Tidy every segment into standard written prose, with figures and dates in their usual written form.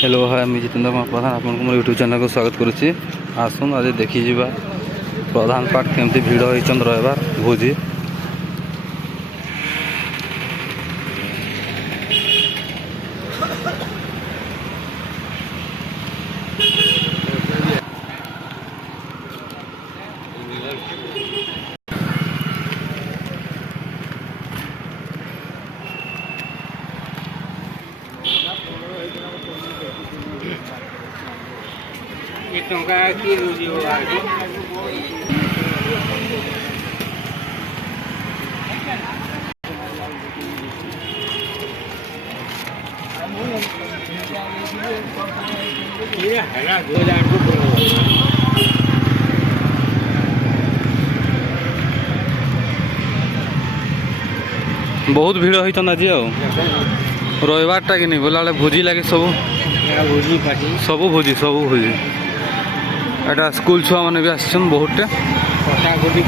Hello hi मुझे जितेंद्र कुमार प्रधान आपको मोर YouTube channel को स्वागत करुच्ची। आसुन आज देखी जा प्रधान पार्ट केमती भिड़ होती रहा भोजी। टंका कि रोजी होगा ये है ना 2000 बहुत भिड़ होती आज रविवार टा कि नहीं बोला भोजी लगे सब भोजी पार्टी सब भोजी एटा स्कूल छुआ मैंने भी आसन बहुतटे कटाकटी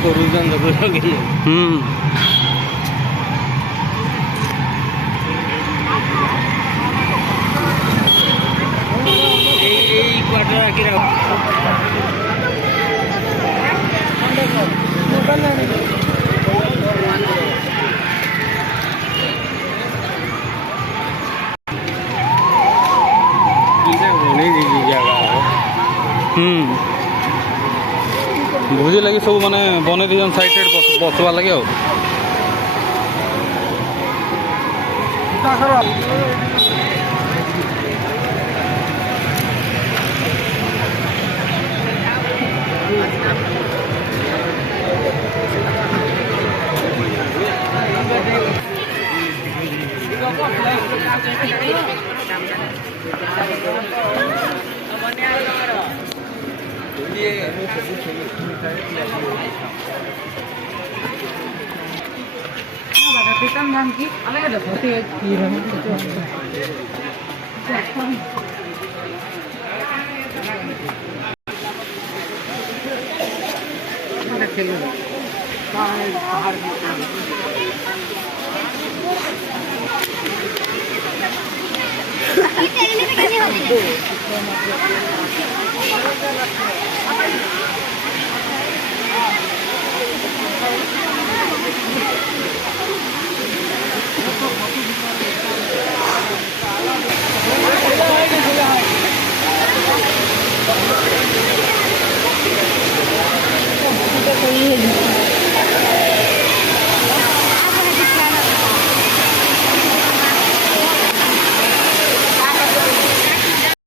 भोजी लगे सब माने बने दीजन साइड बसवा लगे